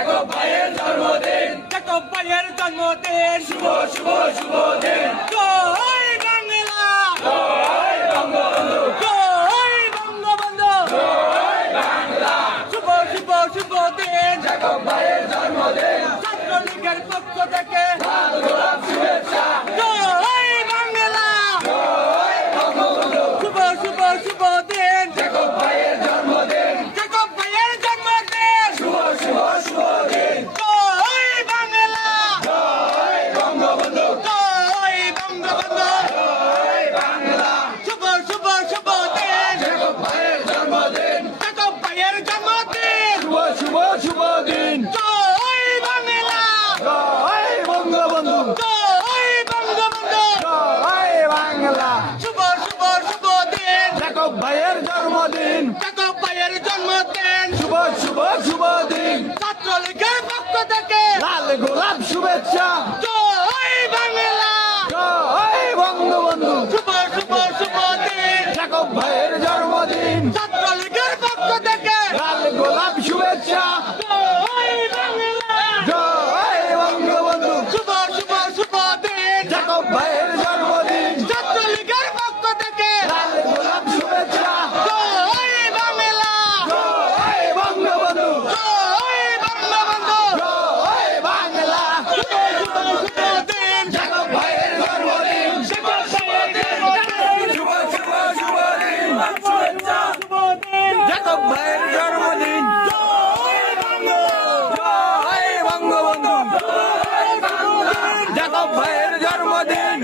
Jacob ভাইয়ের জন্মদিন, Jacob ভাইয়ের জন্মদিন, শুভ শুভ শুভ দিন। জয় বাংলা, জয় বঙ্গবন্ধু, জয় বঙ্গবন্ধু, জয় বাংলা। শুভ শুভ শুভ দিন, জ্যাকব ভাইয়ের জন্মদিন, ছাত্রলীগের পক্ষ থেকে লাল গোলাপ শুভেচ্ছা। জয় বাংলা, জয় বঙ্গবন্ধু, শুভ শুভ শুভ দিন, জ্যাকব ভাইয়ের জন্মদিন, জ্যাকব ভাইয়ের জন্মদিন, শুভ শুভ শুভ দিন। জয় বাংলা, জয় বঙ্গবন্ধু, জয় বঙ্গবন্ধু, জয় বাংলা। শুভ শুভ শুভ দিন, জ্যাকব ভাইয়ের জন্মদিন, জ্যাকব ভাইয়ের জন্মদিন, শুভ শুভ শুভ দিন। জয় বাংলা, জয় বঙ্গবন্ধু, জয় বঙ্গবন্ধু, জয় বাংলা। শুভ শুভ শুভ দিন, জ্যাকব ভাইয়ের জন্মদিন, জ্যাকব ভাইয়ের জন্মদিন, শুভ শুভ শুভ দিন। ছাত্রলীগের পক্ষ থেকে লাল গোলাপ শুভেচ্ছা। জয় বাংলা, জয় বঙ্গবন্ধু, শুভ শুভ শুভ দিন, জ্যাকব ভাইয়ের জন্মদিন, ছাত্রলীগের পক্ষ থেকে লাল গোলাপ শুভেচ্ছা। জয় বাংলা, জয় বঙ্গবন্ধু, শুভ শুভ শুভ দিন, জ্যাকব ভাইয়ের জন্মদিন, ছাত্রলীগের পক্ষ থেকে লাল গোলাপ শুভেচ্ছা। জয় বাংলা, জয় বঙ্গবন্ধু, জয় বঙ্গবন্ধু, জয় বাংলা। শুভ শুভ শুভ দিন, জ্যাকব ভাইয়ের জন্মদিন, শুভ শুভ দিন, শুভ শুভ শুভ দিন, শুভেচ্ছা শুভ দিন, জ্যাকব ভাইয়ের জন্মদিন। জয় বাংলা, জয় বঙ্গবন্ধু, জয় বাংলা। জ্যাকব ভাইয়ের জন্মদিন,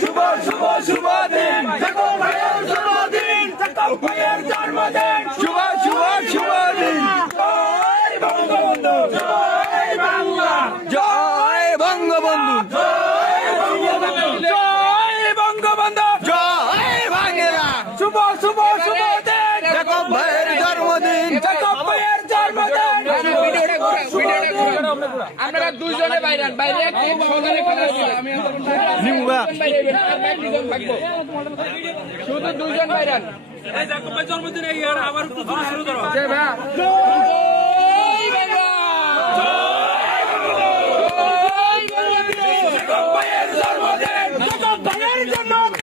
শুভ শুভ শুভ দিন, জ্যাকব ভাইয়ের জন্মদিন, জ্যাকব ভাইয়ের জন্মদিন, শুভ শুভ শুভ দিন। জয় বঙ্গবন্ধু, জয় বাংলা, জয় বঙ্গবন্ধু, জয় বঙ্গবন্ধু, জয় বঙ্গবন্ধু, জয় বাংলা। শুভ শুভ শুভ দিন, জ্যাকব ভাইয়ের জন্মদিন, জ্যাকব ভাইয়ের জন্মদিন। আপনারা দুইজনে বাইরান বাইরে সকালে ফেলা শুধু দুইজন বাইরান জন্মদিনে আবার শুরু করো।